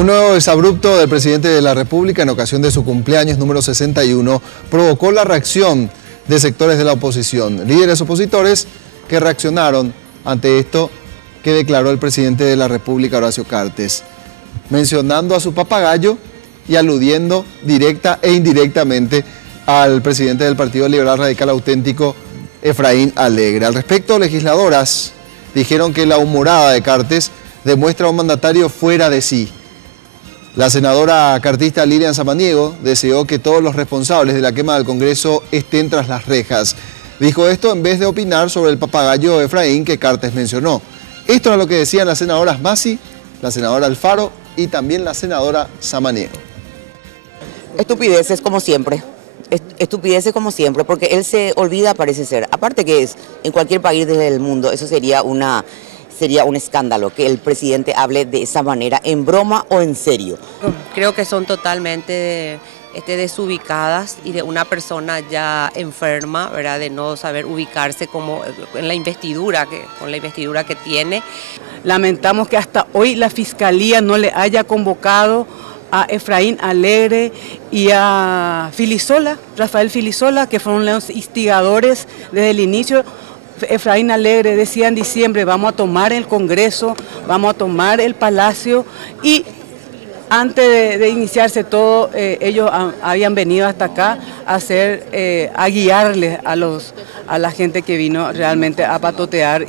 Un nuevo exabrupto del presidente de la República en ocasión de su cumpleaños número 61 provocó la reacción de sectores de la oposición, líderes opositores que reaccionaron ante esto que declaró el presidente de la República, Horacio Cartes, mencionando a su papagayo y aludiendo directa e indirectamente al presidente del Partido Liberal Radical Auténtico, Efraín Alegre. Al respecto, legisladoras dijeron que la humorada de Cartes demuestra a un mandatario fuera de sí. La senadora cartista Lilian Samaniego deseó que todos los responsables de la quema del Congreso estén tras las rejas. Dijo esto en vez de opinar sobre el papagayo Efraín que Cartes mencionó. Esto era lo que decían las senadoras Masi, la senadora Alfaro y también la senadora Samaniego. Estupideces como siempre. Estupideces como siempre, porque él se olvida, parece ser. Aparte que es, en cualquier país del mundo, eso sería un escándalo, que el presidente hable de esa manera, en broma o en serio. Creo que son totalmente desubicadas y de una persona ya enferma, ¿verdad? De no saber ubicarse como en la investidura, con la investidura que tiene. Lamentamos que hasta hoy la Fiscalía no le haya convocado a Efraín Alegre y a Rafael Filisola, que fueron los instigadores desde el inicio. Efraín Alegre decía en diciembre: vamos a tomar el Congreso, vamos a tomar el Palacio, y antes de iniciarse todo, ellos habían venido hasta acá a guiarles a la gente que vino realmente a patotear.